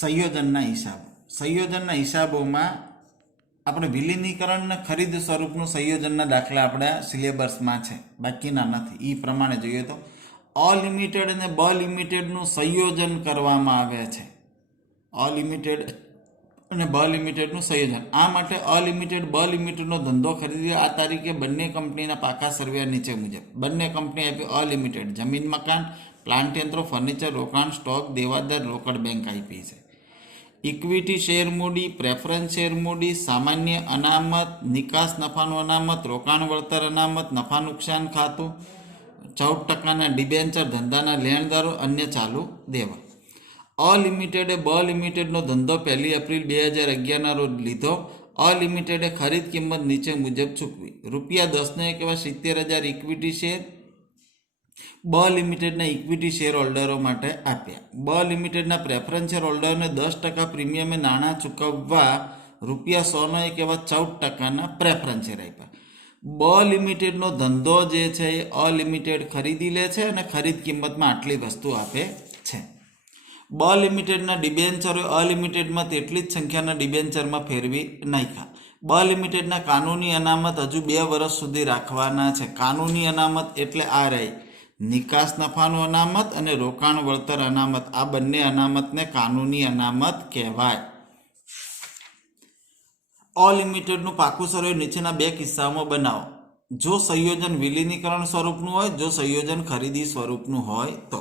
સંયોજનના હિસાબો. સંયોજનના હિસાબોમાં આપણે વિલીનીકરણ ને ખરીદ સ્વરૂપનું સંયોજનના દાખલા આપણા સિલેબસમાં છે, બાકીના નથી. એ પ્રમાણે જોઈએ તો અલિમિટેડ અને બ લિમિટેડનું સંયોજન કરવામાં આવે છે. અલિમિટેડ અને બ લિમિટેડનું સંયોજન. આ માટે અલિમિટેડ બ લિમિટેડનો ધંધો ખરીદી આ તારીખે બંને કંપનીના પાકા સર્વે નીચે મુજબ. બંને કંપની આપી અલિમિટેડ જમીન મકાન પ્લાન્ટ યંત્રો ફર્નિચર રોકાણ સ્ટોક દેવાદાર રોકડ બેંક આપી છે. ઇક્વિટી શેર મૂડી પ્રેફરન્સ શેર મૂડી સામાન્ય અનામત નિકાસ નફાનું અનામત રોકાણ વળતર અનામત નફા નુકસાન ખાતું 14% ડિબેન્ચર ધંધાના લેણદારો અન્ય ચાલુ દેવા. અલિમિટેડે બ લિમિટેડનો ધંધો 1 એપ્રિલ 2011ના રોજ લીધો. અલિમિટેડે ખરીદ કિંમત નીચે મુજબ ચૂકવી. ₹10 એવા 70,000 ઇક્વિટી શેર બ લિમિટેડના ઇક્વિટી શેર હોલ્ડરો માટે આપ્યા. બ લિમિટેડના પ્રેફરન્સ શેર હોલ્ડરોને 10% પ્રીમિયમે નાણાં ચૂકવવા ₹101 એવા 14%ના પ્રેફરન્સ શેર આપ્યા. બ લિમિટેડનો ધંધો જે છે એ અલિમિટેડ ખરીદી લે છે અને ખરીદ કિંમતમાં આટલી વસ્તુ આપે છે. બ લિમિટેડના ડિબેન્ચરો અલિમિટેડમાં તેટલી જ સંખ્યાના ડિબેન્ચરમાં ફેરવી નાખ્યા. બ લિમિટેડના કાનૂની અનામત હજુ 2 વર્ષ સુધી રાખવાના છે. કાનૂની અનામત એટલે આ રહી નિકાસ નફાનું અનામત અને રોકાણ વળતર અનામત. આ બંને અનામતને કાનૂની અનામત કહેવાય. અલિમિટેડનું પાકું સર્વે નીચેના 2 કિસ્સાઓમાં બનાવો. જો સંયોજન વિલીનીકરણ સ્વરૂપનું હોય, જો સંયોજન ખરીદી સ્વરૂપનું હોય તો.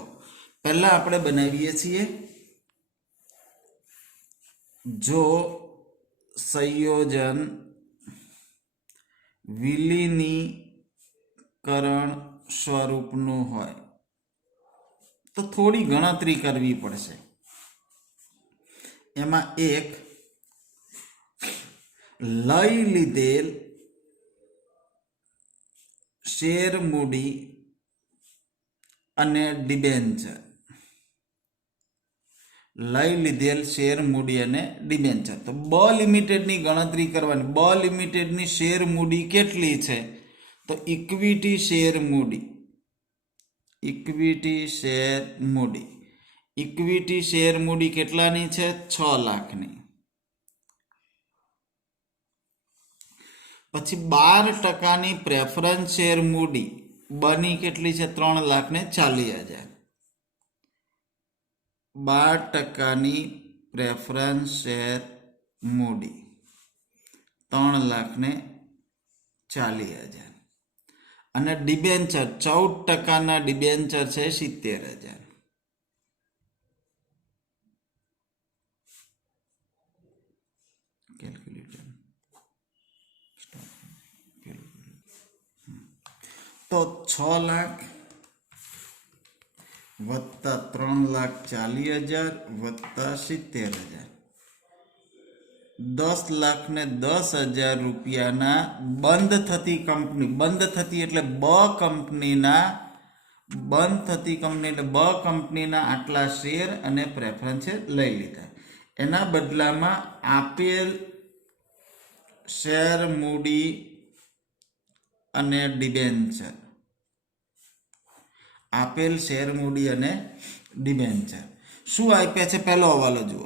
પહેલા આપણે બનાવીએ છીએ જો સંયોજન વિલીનીકરણ સ્વરૂપનું હોય તો થોડી ગણતરી કરવી પડશે. એમાં એક લઈ લીધેલ શેર મૂડી અને ડિબેન્ચર. લઈ લીધેલ શેર મૂડી અને ડિબેન્ચર. તો બ લિમિટેડની ગણતરી કરવાની. બ લિમિટેડની શેર મૂડી કેટલી છે? તો ઇક્વિટી શેર મૂડી. ઇક્વિટી શેર મૂડી. ઇક્વિટી શેર મૂડી કેટલાની છે? 6 લાખની. પછી 12%ની પ્રેફરન્સ શેર મૂડી બની કેટલી છે? 3,40,000. 12%ની પ્રેફરન્સ શેર મૂડી 3,40,000 અને ડિબેન્ચર 14%ના ડિબેન્ચર છે 70,000. કેલ્ક્યુલેટર તો 6 લાખ વત્તા 3,40,000 વત્તા 70,000 10,10,000 રૂપિયાના બંધ થતી કંપની. બંધ થતી એટલે બ કંપનીના બંધ થતી કંપની એટલે બ કંપનીના આટલા શેર અને પ્રેફરન્સ લઈ લીધા. એના બદલામાં આપેલ શેર મૂડી અને ડિબેન્ચર. આપેલ શેર મૂડી અને ડિબેન્ચર શું આપ્યા છે? પહેલો હવાલો જુઓ.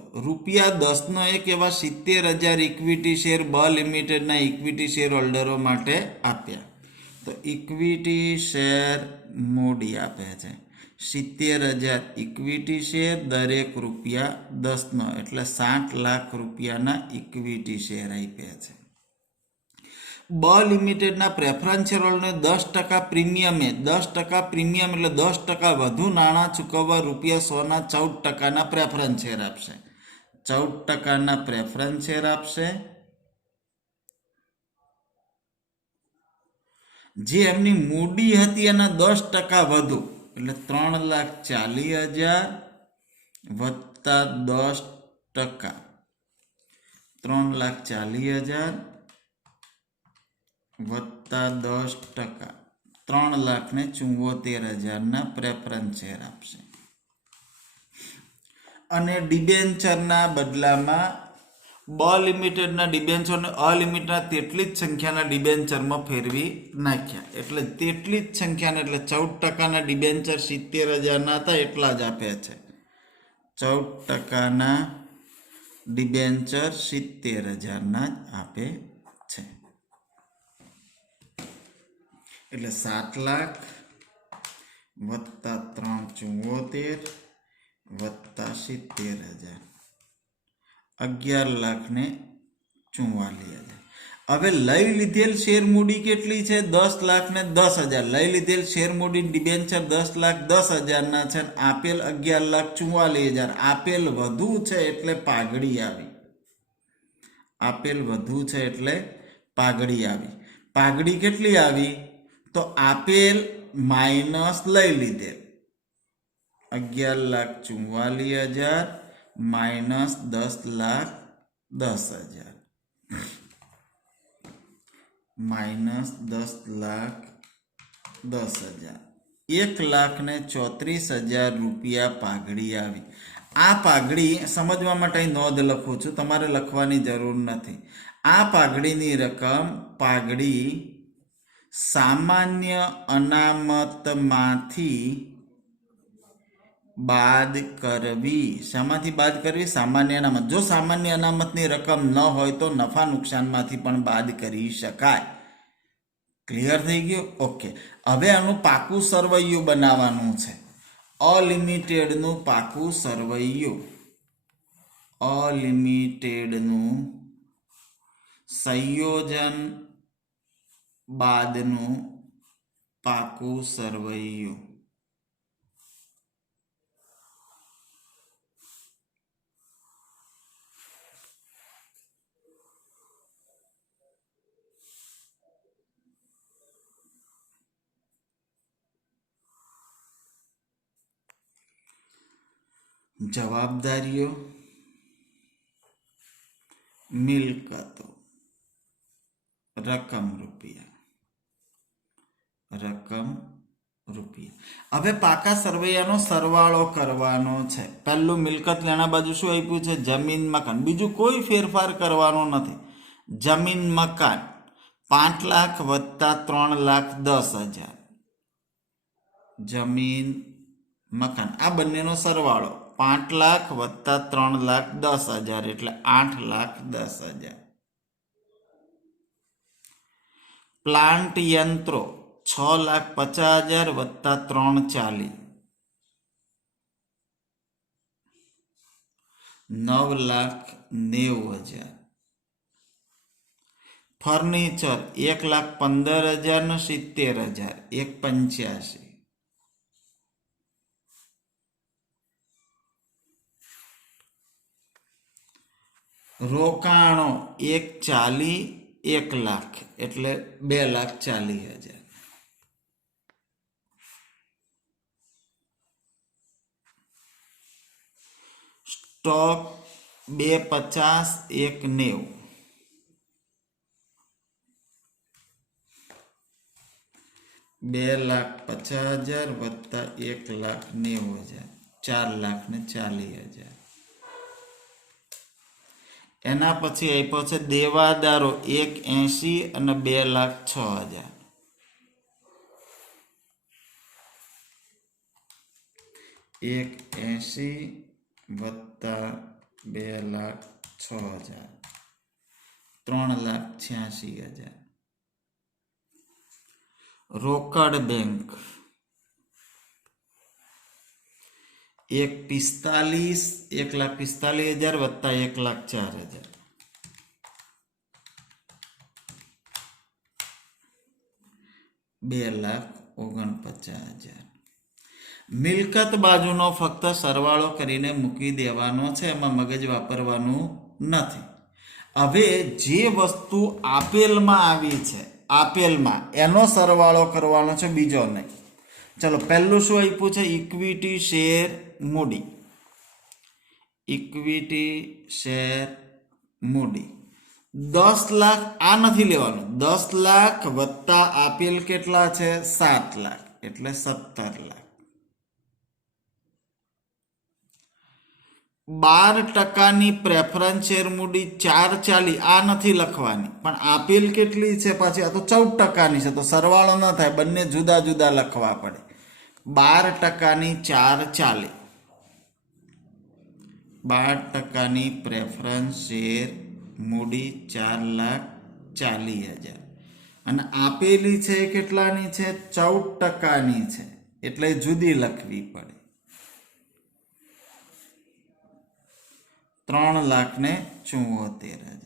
₹10 એવા 70,000 ઇક્વિટી શેર બ લિમિટેડના ઇક્વિટી શેર હોલ્ડરો માટે આપ્યા. તો ઇક્વિટી શેર મૂડી આપે છે 70,000 ઇક્વિટી શેર, દરેક ₹10 એટલે 60 લાખ રૂપિયાના ઇક્વિટી શેર આપ્યા છે. બ લિમિટેડના પ્રેફરન્સ શેર હોલ્ડરને 10% પ્રીમિયમે 10% પ્રીમિયમ એટલે 10% વધુ નાણાં ચૂકવવા ₹100ના 14%ના પ્રેફરન્સ શેર આપશે. 14%ના પ્રેફરન્સ શેર આપશે. જે એમની મૂડી હતી એના 10% વધુ એટલે 3,40,000 વત્તા 10%. 3,40,000 વત્તા 10% 3,74,000ના પ્રેફરન્સ શેર આપશે. અને ડિબેન્ચરના બદલામાં બ લિમિટેડના ડિબેન્ચરને અલિમિટેડના તેટલી જ સંખ્યાના ડિબેન્ચરમાં ફેરવી નાખ્યા. એટલે તેટલી જ સંખ્યાના એટલે 14%ના ડિબેન્ચર 70,000ના હતા એટલા જ આપે છે. 14%ના ડિબેન્ચર 70,000 જ આપે છે. એટલે 7 લાખ વત્તા 3,74 વત્તા 70,000 11,44,000. હવે લઈ લીધેલ શેર મૂડી કેટલી છે? 10,10,000. લઈ લીધેલ શેર મૂડી ડિબેન્ચર 10,10,000 છે. આપેલ 11,44,000. આપેલ વધુ છે એટલે પાઘડી આવી. આપેલ વધુ છે એટલે પાઘડી આવી. પાઘડી કેટલી આવી? તો આપેલ માઇનસ લઈ લીધેલ 11,44,000 માઇનસ 10,10,000 માઇનસ 10,10,000 1,34,000 રૂપિયા પાઘડી આવી. આ પાઘડી સમજવા માટે નોંધ લખું છું, તમારે લખવાની જરૂર નથી. આ પાઘડીની રકમ પાઘડી સામાન્ય અનામતમાંથી બાદ કરવી. શામાંથી બાદ કરવી? સામાન્ય અનામત. જો સામાન્ય અનામતની રકમ ન હોય તો નફા નુકસાનમાંથી પણ બાદ કરી શકાય. ક્લિયર થઈ ગયું? ઓકે. હવે આનું પાકું સરવૈયું બનાવવાનું છે. અલિમિટેડનું પાકું સરવૈયું. અલિમિટેડનું સંયોજન બાદનું પાકું સરવૈયું. જવાબદારીઓ, મિલકતો, રકમ રૂપિયા. હવે પાકા સરવૈયાનો સરવાળો કરવાનો છે. પહેલું મિલકત લેણા બાજુ શું આપ્યું છે? જમીન મકાન. બીજું કોઈ ફેરફાર કરવાનો નથી. જમીન મકાન 5 લાખ વત્તા 3,10,000. જમીન મકાન આ બંનેનો સરવાળો 5 લાખ વત્તા 3,10,000 એટલે 8,10,000. પ્લાન્ટ યંત્રો 6,50,000 વત્તા 3,40 9,90,000. ફર્નિચર 1,15,000 ને 70,000 1,85. રોકાણો 1,40 1,00,000 એટલે 2,40,000. સ્ટોક 2,50 1,90 2,50,000 વત્તા 1,90,000 4,40,000. એના પછી આપ્યો છે દેવાદારો 1,80 અને 2,06,000. 1,80 વત્તા 2,06,000 3,86,000. રોકડ બેંક 1,45,000 વત્તા 1,04,000 2,49,000. મિલકત બાજુનો ફક્ત સરવાળો કરીને મૂકી દેવાનો છે, એમાં મગજ વાપરવાનું નથી. હવે જે વસ્તુ આપેલમાં આવી છે, આપેલમાં એનો સરવાળો કરવાનો છે, બીજો નહીં. ચલો પહેલું શું આપ્યું છે? ઇક્વિટી શેર મૂડી. ઇક્વિટી શેર મૂડી 10 લાખ. આ નથી લેવાનું. 10 લાખ વત્તા આપેલ કેટલા છે? 7 લાખ એટલે 17 લાખ. 12% પ્રેફરન્સ શેર મૂડી 4,40. આ નથી લખવાની, પણ આપેલ કેટલી છે પાછી? આ તો 14% છે, તો સરવાળો ન થાય, બંને જુદા જુદા લખવા પડે. 12% 4,40 12% પ્રેફરન્સ શેર મૂડી 4,40,000 અને આપેલી છે કેટલાની છે 14%ની છે એટલે જુદી લખવી પડે 3,74,000.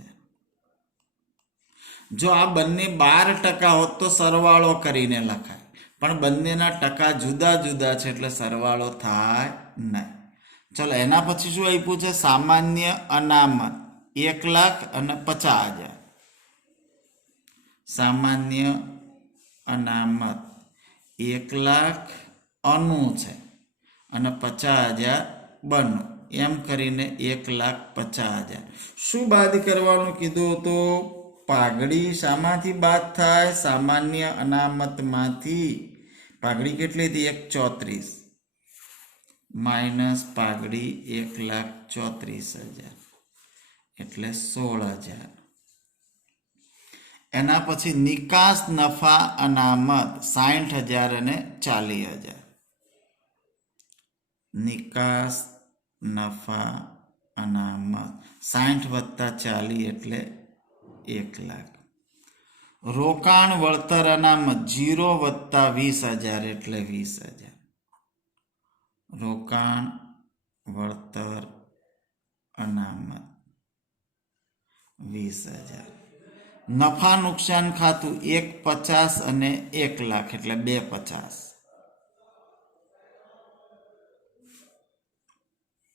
જો આ બંને 12% હોત તો સરવાળો કરીને લખાય પણ બંનેના ટકા જુદા જુદા છે એટલે સરવાળો થાય નહીં. ચલો એના પછી શું આપ્યું છે સામાન્ય અનામત 1,50,000. સામાન્ય અનામત 1,00,000 છે અને 50,000 બનું એમ કરીને 1,50,000. શું બાદ કરવાનું કીધું હતું પાઘડી શામાંથી બાદ થાય સામાન્ય અનામતમાંથી પાઘડી કેટલી હતી 1,34 માઇનસ પાઘડી 1,34,000 એટલે 16,000. એના પછી નિકાસ નફા અનામત 60,000 અને 40,000. નિકાસ નફા અનામત 60 વત્તા 40 એટલે 1,00,000. રોકાણ વળતર અનામત 0 વત્તા 20,000 એટલે 20,000. રોકાણ વળતર અનામત 20,000. નફા નુકસાન ખાતું 1,50 અને 1,00,000 એટલે 2,50.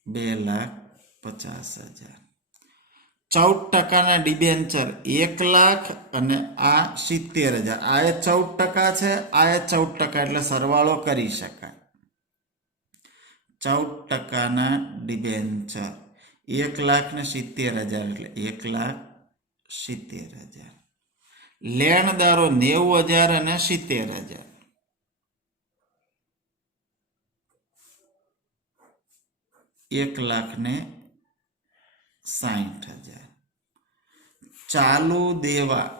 2,50,000. 14%ના ડિબેન્ચર 1,00,000 અને આ 70,000. આ 14% છે આ 14% એટલે સરવાળો કરી શકાય. 14%ના ડિબેન્ચર 1,00,000 ને 70,000 એટલે 1,70,000. લેણદારો 90,000 અને 70,000. 1,00,000 ને 60,000. ચાલુ દેવા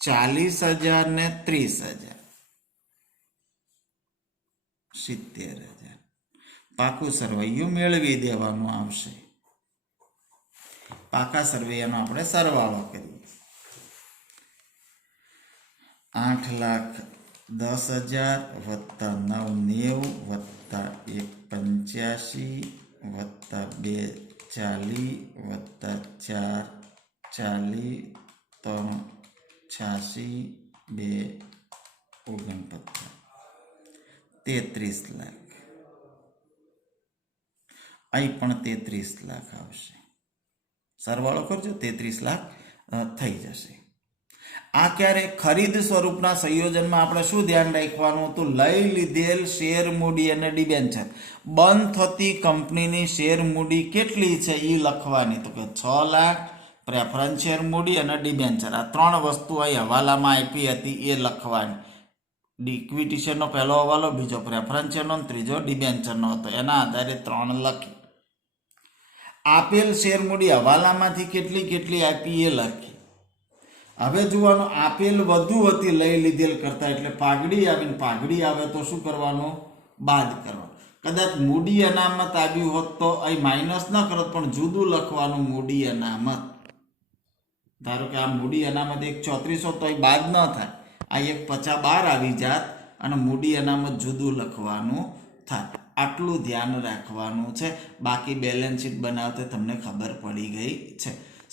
40,000 ને 30,000 70,000. પાકું સરવૈયું મેળવી દેવાનું આવશે. પાકા સરવૈયાનો આપણે સરવાળો કરીએ 8,10,000 વત્તા 9,90 વત્તા 1,85 વત્તા 2,40 વત્તા 4,40 3,86 2,49 33,00,000. અહીં પણ 33,00,000 આવશે. સરવાળો કરજો 33,00,000 થઈ જશે. આ ક્યારે ખરીદ સ્વરૂપના સંયોજનમાં આપણે શું ધ્યાન રાખવાનું હતું લઈ લીધેલ શેર મૂડી અને ડિબેન્ચર બંધ થતી કંપનીની શેર મૂડી કેટલી છે એ લખવાની. તો કે 6,00,000 પ્રેફરન્સ શેર મૂડી અને ડિબેન્ચર આ ત્રણ વસ્તુ અહીં હવાલામાં આપી હતી એ લખવાની. ઇક્વિટી શેરનો પહેલો હવાલો બીજો પ્રેફરન્સ શેરનો ત્રીજો ડિબેન્ચરનો હતો એના આધારે 3 લખી. આપેલ શેર મૂડી હવાલામાંથી કેટલી કેટલી આપી એ લખી. હવે જોવાનું આપેલ વધુ હતી લઈ લીધેલ કરતા એટલે પાઘડી આવીને પાઘડી આવે તો શું કરવાનું બાદ કરવાનું. કદાચ મૂડી અનામત આવ્યું હોત તો અહીં માઇનસ ન કરત પણ જુદું લખવાનું મૂડી અનામત. ધારો કે આ મૂડી અનામત 1,34 હોત તો અહીં બાદ ન થાય આ 1,50 બહાર આવી જાત અને મૂડી અનામત જુદું લખવાનું થાય. આટલું ધ્યાન રાખવાનું છે. બાકી બેલેન્સ શીટ બનાવતે તમને ખબર પડી ગઈ છે.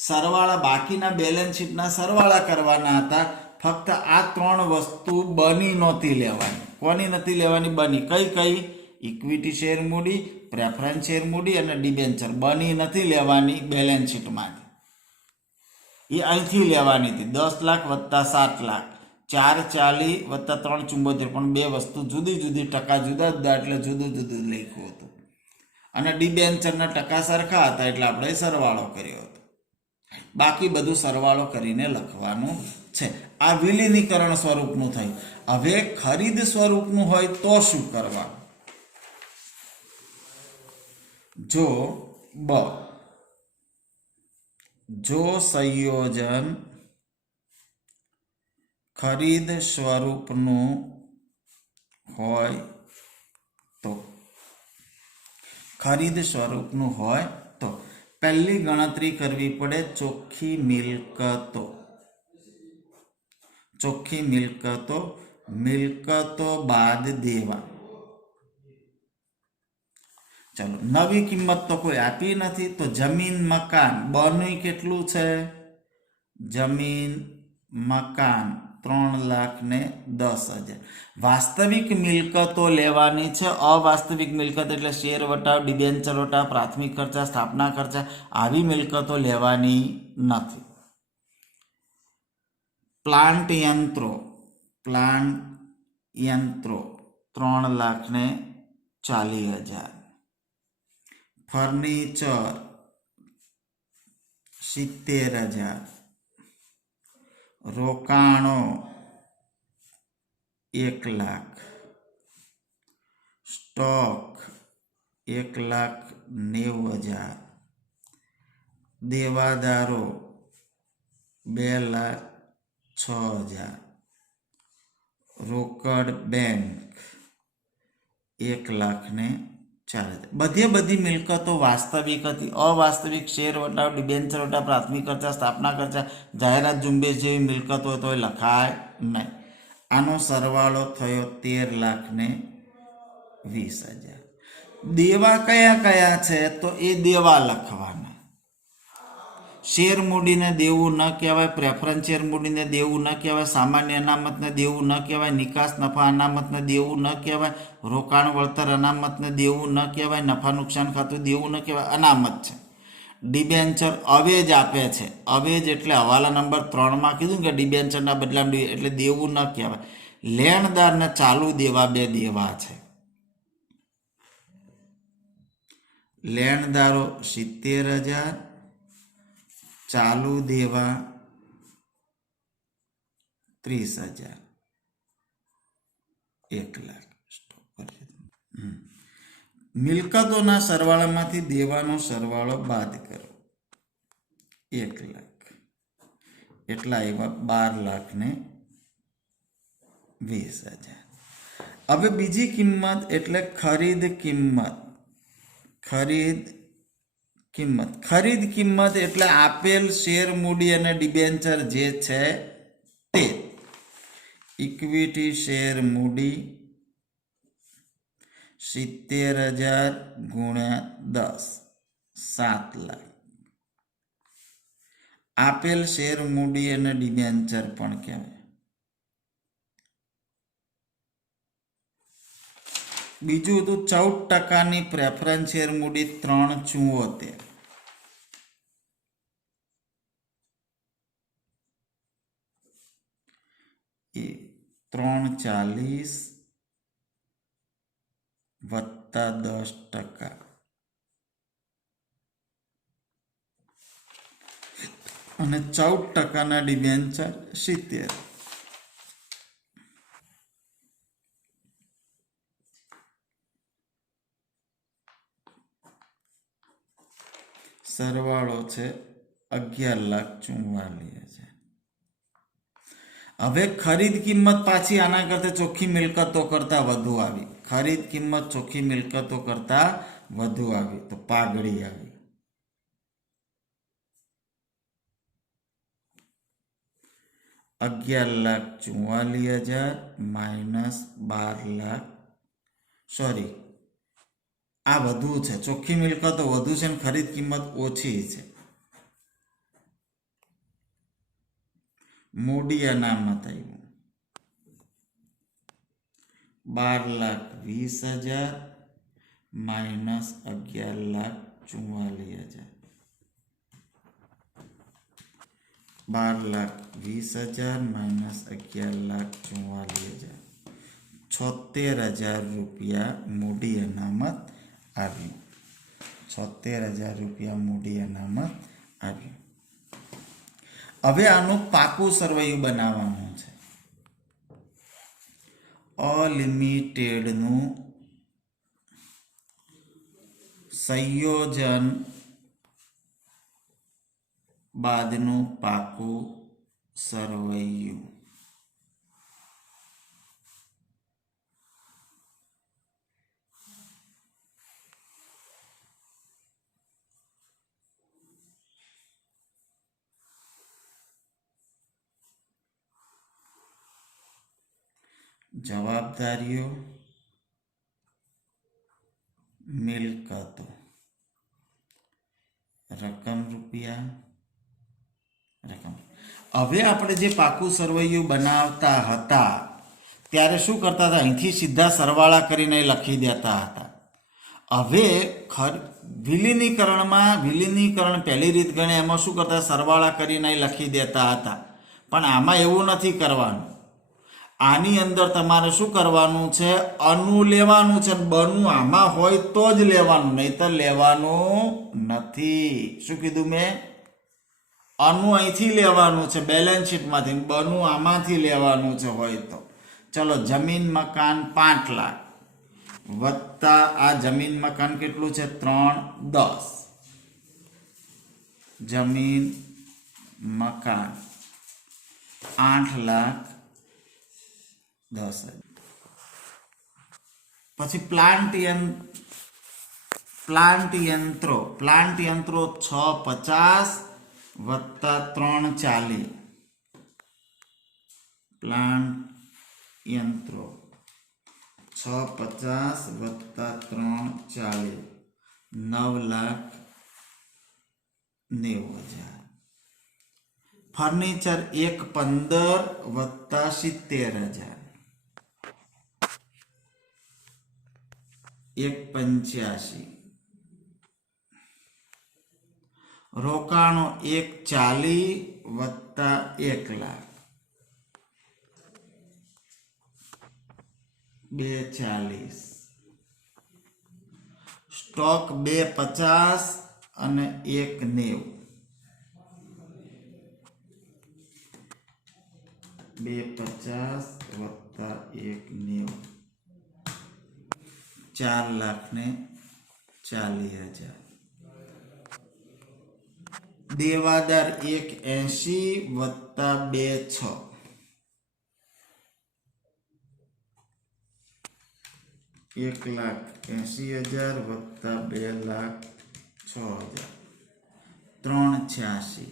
સરવાળા બાકીના બેલેન્સ શીટના સરવાળા કરવાના હતા. ફક્ત આ ત્રણ વસ્તુ બની નહોતી લેવાની. કોની નથી લેવાની બની કઈ કઈ ઇક્વિટી શેર મૂડી પ્રેફરન્સ શેર મૂડી અને ડિબેન્ચર બની નથી લેવાની બેલેન્સ શીટમાંથી. એ અહીંથી લેવાની હતી 10,00,000 વત્તા 7,00,000 4,40 વત્તા 3,74 પણ બે વસ્તુ જુદી જુદી ટકા જુદા જુદા એટલે જુદું જુદું લખ્યું હતું અને ડિબેન્ચરના ટકા સરખા હતા એટલે આપણે સરવાળો કર્યો હતો. બાકી બધું સરવાળો કરીને લખવાનું છે. આ વિલીનીકરણ સ્વરૂપનું થયું. હવે ખરીદ સ્વરૂપનું હોય તો શું કરવાનું. જો સંયોજન ખરીદ સ્વરૂપનું હોય તો ખરીદ સ્વરૂપનું હોય તો પહેલી ગણતરી કરવી પડે ચોખ્ખી મિલકતો. ચોખ્ખી મિલકતો, મિલકતો બાદ દેવા. ચાલો, નવી કિંમત તો કોઈ આપી નથી, તો જમીન મકાન બનું કેટલું છે? જમીન મકાન 3,10,000. વાસ્તવિક મિલકતો લેવાની છે. અવાસ્તવિક મિલકત એટલે શેર વટાવ, ડિબેન્ચર વટાવ, પ્રાથમિક ખર્ચા, સ્થાપના ખર્ચા, આવી મિલકતો લેવાની નથી. પ્લાન્ટ યંત્રો 3,40,000. ફર્નિચર 70,000. રોકાણો 1,00,000. સ્ટોક 1,90,000. દેવાદારો 2,06,000. રોકડ બેંક 1,04,000. બધી મિલકતો વાસ્તવિક હતી. અવાસ્તવિક શેર વટાવ, ડિબેન્ચર વટાવ, પ્રાથમિક ખર્ચા, સ્થાપના ખર્ચા, જાહેરાત ઝુંબેશ જેવી મિલકતો હોય તો એ લખાય નહીં. આનો સરવાળો થયો 13,20,000. દેવા કયા કયા છે? તો એ દેવા લખવાના. શેર મૂડીને દેવું ન કહેવાય, પ્રેફરન્સ શેર મૂડીને દેવું ન કહેવાય, સામાન્ય અનામતને દેવું ન કહેવાય, નિકાસ નફા અનામતને દેવું ન કહેવાય, રોકાણ વળતર અનામતને દેવું ન કહેવાય, નફા નુકસાન ખાતું દેવું ન કહેવાય, અનામત છે. ડિબેન્ચર અવેજ આપે છે. અવેજ એટલે હવાલા નંબર 3 કીધું કે ડિબેન્ચરના બદલામાં એટલે દેવું ન કહેવાય. લેણદારને ચાલુ દેવા 2 દેવા છે. લેણદારો 70,000, ચાલુ દેવા 30,000. 1,00,000. મિલકતોના સરવાળામાંથી દેવાનો સરવાળો બાદ કરો. 1,00,000 એટલા એવા 12,20,000. હવે બીજી કિંમત એટલે ખરીદ કિંમત. ખરીદ કિંમત એટલે આપેલ શેર મૂડી અને ડિબેન્ચર જે છે તે. ઇક્વિટી શેર મૂડી 70,000 ગુણ્યા 10, 7,00,000. આપેલ શેર મૂડી અને ડિબેન્ચર પણ કહેવાય. બીજું હતું 14% પ્રેફરન્સ શેર મૂડી 3,74. એ 3,40 વત્તા 10%. અને 14%ના ડિબેન્ચર 70. સરવાળો છે 11,44,000. હવે ખરીદ કિંમત પાછી આના કરતા ચોખ્ખી મિલકતો કરતા વધુ આવી. ખરીદ કિંમત ચોખ્ખી મિલકતો કરતા વધુ આવી તો પાઘડી આવી. 11,44,000 માઇનસ 12,00,000. આ વધુ છે. ચોખ્ખી મિલકતો વધુ છે અને ખરીદ કિંમત ઓછી છે. મૂડી અનામત આવ્યું 12,20,000 માઇનસ 11,44,000. 12,20,000 માઇનસ 11,44,000. 76,000 રૂપિયા મૂડી અનામત આવ્યું. 76,000 રૂપિયા મૂડી અનામત આવ્યું. હવે આનું પાકું સરવૈયું બનાવવાનું છે. અલિમિટેડનું સંયોજન બાદનું પાકું સરવૈયું. જવાબદારીઓ, મિલકતો, રકમ રૂપિયા, રકમ. હવે આપણે જે પાકું સરવૈયું બનાવતા હતા ત્યારે શું કરતા હતા? અહીંથી સીધા સરવાળા કરીને લખી દેતા હતા. હવે વિલીનીકરણ પહેલી રીત ગણે એમાં શું કરતા? સરવાળા કરીને લખી દેતા હતા. પણ આમાં એવું નથી કરવાનું. આની અંદર તમારે શું કરવાનું છે? અનુ લેવાનું છે. બનું આમાં હોય તો જ લેવાનું, નહીતર લેવાનું નથી. શું કીધું મેં? અનુ અહીંથી લેવાનું છે બેલેન્સ શીટમાંથી, બનું આમાંથી લેવાનું છે હોય તો. ચલો, જમીન મકાન 5 લાખ વત્તા આ જમીન મકાન કેટલું છે? 310. જમીન મકાન 8,10,000. પછી પ્લાન્ટ યંત્રો 650 વત્તા 340. પ્લાન્ટ યંત્રો 650 વત્તા 340, 9,90,000. ફર્નિચર 115 વત્તા 70,000, 185. રોકાણો 140 વત્તા 1 લાખ, 240. સ્ટોક 250 અને 190, 250 વત્તા 190, 4,40,000. દેવાદાર 180 વત્તા 26, 1,80,000 વત્તા 2,06,000, 386.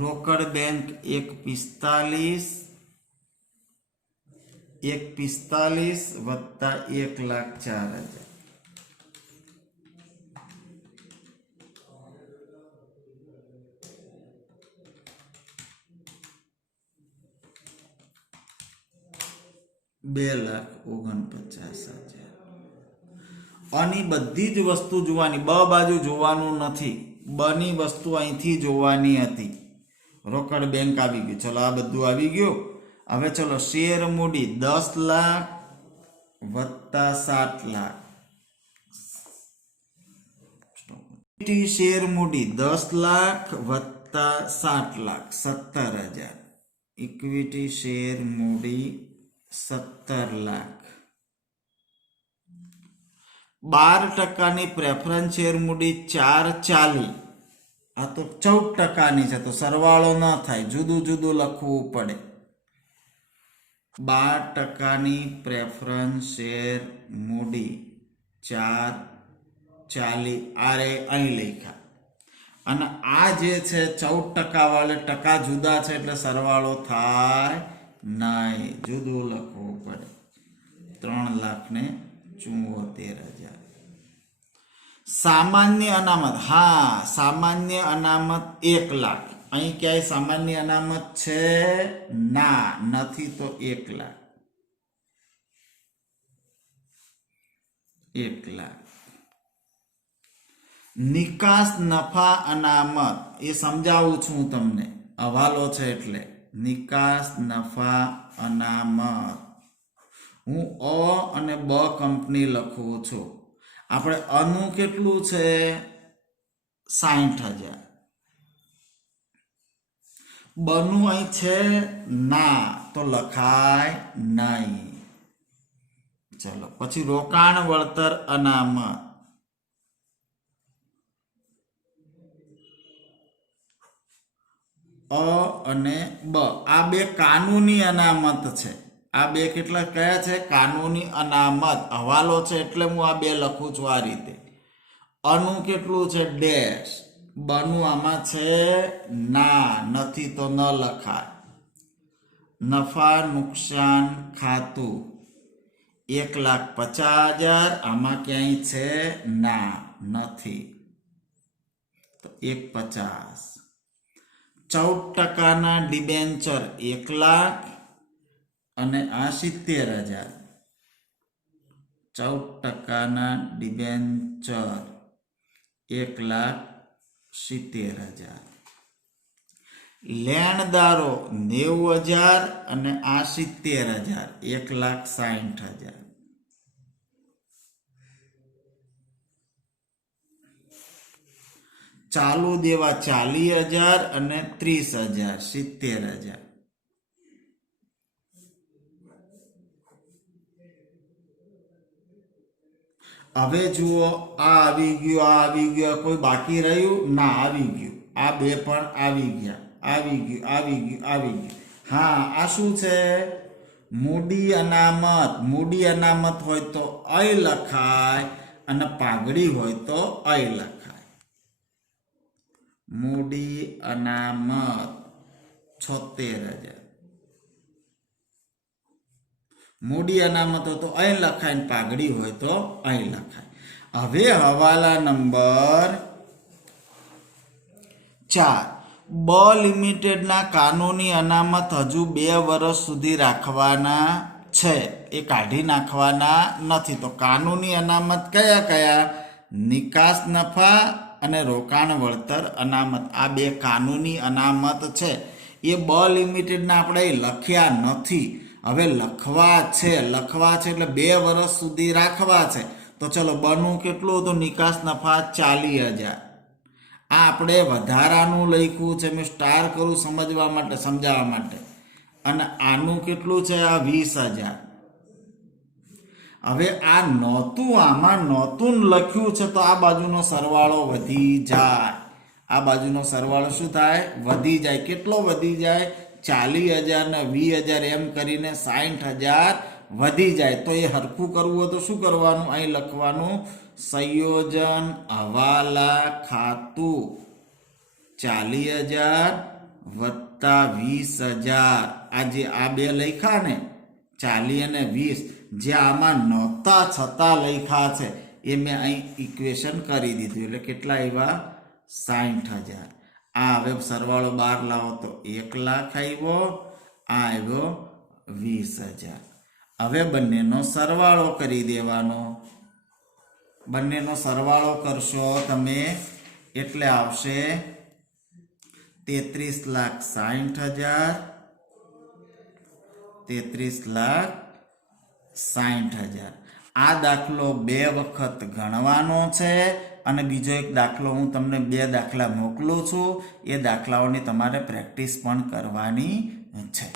રોકડ બેંક 145 વત્તા 1,04,000, 2,49,000. આની બધી જ વસ્તુ જોવાની, બ બાજુ જોવાનું નથી. બની વસ્તુ અહીંથી જોવાની હતી. રોકડ બેંક આવી ગયું. ચલો, આ બધું આવી ગયું. હવે ચલો, શેર મૂડી 10 લાખ વત્તા 7 લાખ. શેર મૂડી 10 લાખ વત્તા 7 લાખ, 17,000. ઇક્વિટી શેર મૂડી 17 લાખ. 12% પ્રેફરન્સ શેર મૂડી 440. આ તો 14% છે, તો સરવાળો ન થાય, જુદું જુદું લખવું પડે. 12% પ્રેફરન્સ શેર મૂડી 440 આરે અહીં લખ્યા. અને આ જે છે 14% વાળે ટકા જુદા છે એટલે સરવાળો થાય નહીં, જુદું લખવું પડે. 3,74,000. સામાન્ય અનામત, હા, સામાન્ય અનામત 1 લાખ. અહીં ક્યાંય સામાન્ય અનામત છે? ના, નથી, તો 1 લાખ. 1 લાખ. નિકાસ નફા અનામત એ સમજાવું છું તમને, હવાલો છે એટલે. નિકાસ નફા અનામત હું અ અને બ કંપની લખું છું. આપણે અનું કેટલું છે? 60,000. બનું અહીં છે? ના, તો લખાય નહીં. ચલો, પછી રોકાણ વળતર અનામત. અ અને બ આ બે કાનૂની અનામત છે. આ બે કેટલા કયા છે? કાનૂની અનામત. હવાલો છે એટલે હું આ બે લખું છું આ રીતે. અનું કેટલું છે? ડેશ. બનું આમાં છે? ના, નથી, તો ન લખાય. નફા નુકસાન ખાતું 1,50,000 આમાં ક્યાંય છે ના નથી તો 1,50,000 14% ડિબેન્ચર 1,00,000 અને આ 70,000 14% ડિબેન્ચર 1,70,000 લેણદારો 90,000 અને આ 70,000 1,60,000 ચાલુ દેવા 40,000 અને 30,000 70,000 હવે જુઓ આ આવી ગયું કોઈ બાકી રહ્યું ના આવી ગયું આ બે પણ આવી ગયા આવી ગયું હા આ શું છે મૂડી અનામત હોય તો અય લખાય અને પાઘડી હોય તો અય લખાય મૂડી અનામત 76,000 મૂડી અનામત હોય તો અહીં લખાય ને પાઘડી હોય તો અહીં લખાય હવે હવાલા નંબર 4 બ લિમિટેડના કાનૂની અનામત હજુ 2 વર્ષ સુધી રાખવાના છે એ કાઢી નાખવાના નથી તો કાનૂની અનામત કયા નિકાસ નફા અને રોકાણ વળતર અનામત આ 2 કાનૂની અનામત છે એ બ લિમિટેડના આપણે લખ્યા નથી હવે લખવા છે એટલે 2 વર્ષ સુધી રાખવા છે તો ચલો બનું કેટલું હતું નિકાસ નફા 40,000 આ આપણે વધારાનું લખ્યું છે મેં સ્ટાર કરું સમજાવવા માટે અને આનું કેટલું છે આ 20,000 હવે આ આમાં નહોતું લખ્યું છે તો આ બાજુનો સરવાળો વધી જાય આ બાજુનો સરવાળો શું થાય વધી જાય કેટલો વધી જાય 40,000 ને 20,000 એમ કરીને 60,000 વધી જાય તો એ હરખું કરવું હોય તો શું કરવાનું અહીં લખવાનું સંયોજન હવાલા ખાતું 40,000 વત્તા 20,000 આજે આ બે લખ્યા ને 40 અને 20 જે આમાં નહોતા છતાં લખ્યા છે એ મેં અહીં ઇક્વેશન કરી દીધું એટલે કેટલા આવ્યા 60,000 આ હવે સરવાળો 12 લાવો તો 1,00,000 આવ્યો આ આવ્યો 20,000 હવે બંનેનો સરવાળો કરી દેવાનો બંનેનો સરવાળો કરશો તમે એટલે આવશે 33,60,000 33,60,000 આ દાખલો 2 વખત ગણવાનો છે અને બીજો એક દાખલો હું તમને 2 દાખલા મોકલું છું એ દાખલાઓની તમારે પ્રેક્ટિસ પણ કરવાની છે.